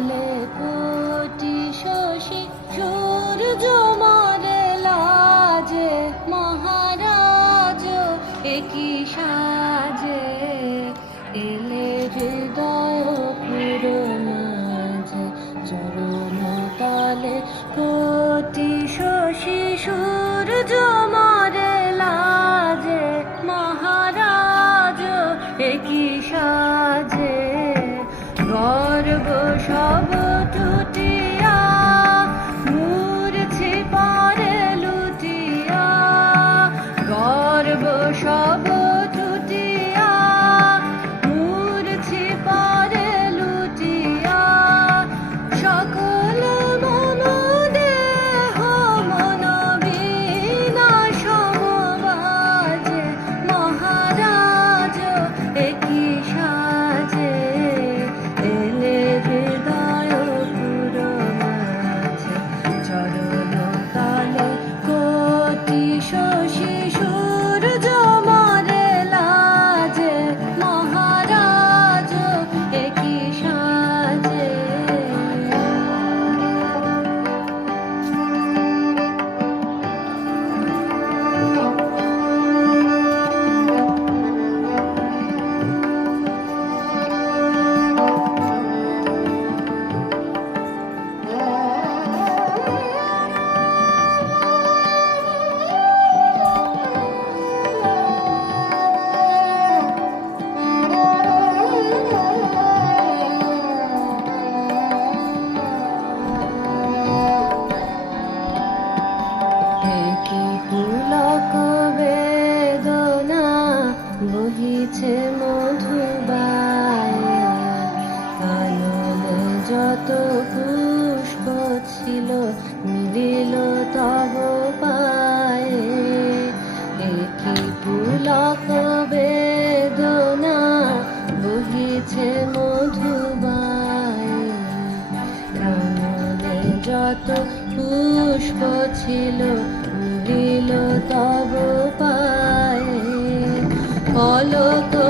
চলে গর্ব সব বহিছে মধুবায় কাননে যত পুষ্প ছিল, মিলিল তব পায়ে। একই পুলক বেদনা বহিছে কাননে যত পুষ্প ছিল, মিলিল তব পলক নাহি